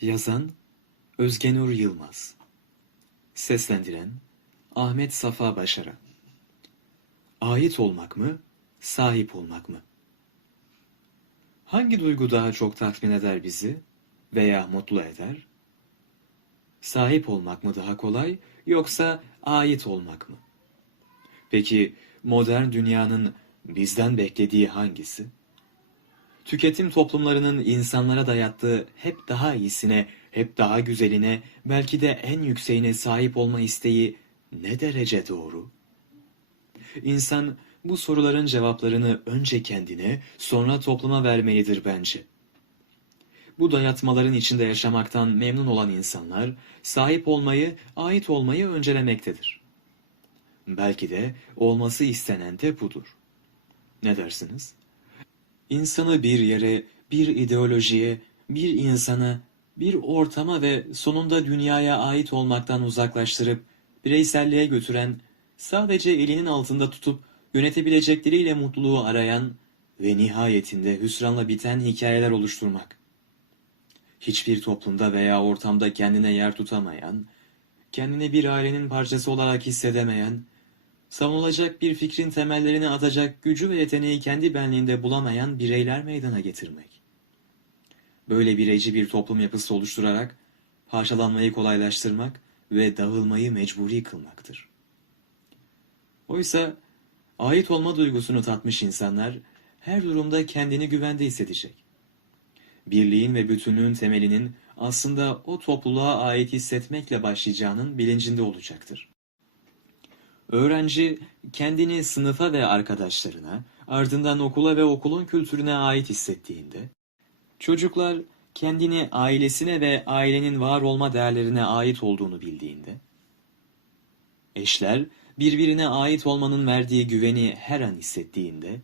Yazan Özgenur Yılmaz Seslendiren Ahmet Safa Başaran Ait olmak mı, sahip olmak mı? Hangi duygu daha çok tatmin eder bizi veya mutlu eder? Sahip olmak mı daha kolay yoksa ait olmak mı? Peki modern dünyanın bizden beklediği hangisi? Tüketim toplumlarının insanlara dayattığı hep daha iyisine, hep daha güzeline, belki de en yükseğine sahip olma isteği ne derece doğru? İnsan bu soruların cevaplarını önce kendine, sonra topluma vermelidir bence. Bu dayatmaların içinde yaşamaktan memnun olan insanlar, sahip olmayı, ait olmayı öncelemektedir. Belki de olması istenen de budur. Ne dersiniz? İnsanı bir yere, bir ideolojiye, bir insana, bir ortama ve sonunda dünyaya ait olmaktan uzaklaştırıp bireyselliğe götüren, sadece elinin altında tutup yönetebilecekleriyle mutluluğu arayan ve nihayetinde hüsranla biten hikayeler oluşturmak. Hiçbir toplumda veya ortamda kendine yer tutamayan, kendine bir ailenin parçası olarak hissedemeyen, savunulacak bir fikrin temellerini atacak gücü ve yeteneği kendi benliğinde bulamayan bireyler meydana getirmek. Böyle bireyci bir toplum yapısı oluşturarak parçalanmayı kolaylaştırmak ve dağılmayı mecburi kılmaktır. Oysa ait olma duygusunu tatmış insanlar her durumda kendini güvende hissedecek. Birliğin ve bütünlüğün temelinin aslında o topluluğa ait hissetmekle başlayacağının bilincinde olacaktır. Öğrenci kendini sınıfa ve arkadaşlarına, ardından okula ve okulun kültürüne ait hissettiğinde, çocuklar kendini ailesine ve ailenin var olma değerlerine ait olduğunu bildiğinde, eşler birbirine ait olmanın verdiği güveni her an hissettiğinde,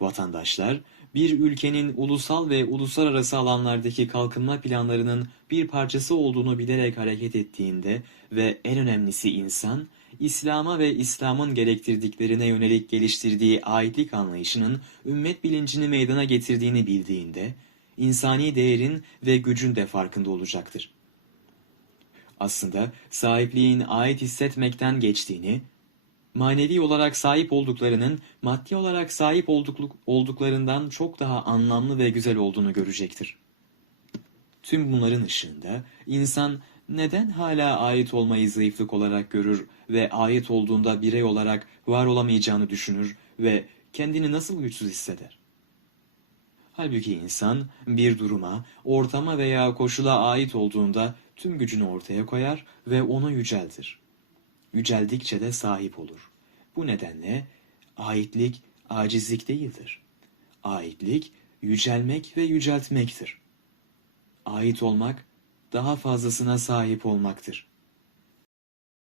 vatandaşlar bir ülkenin ulusal ve uluslararası alanlardaki kalkınma planlarının bir parçası olduğunu bilerek hareket ettiğinde ve en önemlisi insan, İslam'a ve İslam'ın gerektirdiklerine yönelik geliştirdiği aitlik anlayışının ümmet bilincini meydana getirdiğini bildiğinde, insani değerin ve gücün de farkında olacaktır. Aslında sahipliğin ait hissetmekten geçtiğini, manevi olarak sahip olduklarının maddi olarak sahip olduk- olduklarından çok daha anlamlı ve güzel olduğunu görecektir. Tüm bunların ışığında insan neden hala ait olmayı zayıflık olarak görür ve ait olduğunda birey olarak var olamayacağını düşünür ve kendini nasıl güçsüz hisseder? Halbuki insan bir duruma, ortama veya koşula ait olduğunda tüm gücünü ortaya koyar ve onu yüceltir. Yüceldikçe de sahip olur. Bu nedenle aitlik acizlik değildir. Aitlik yücelmek ve yüceltmektir. Ait olmak daha fazlasına sahip olmaktır.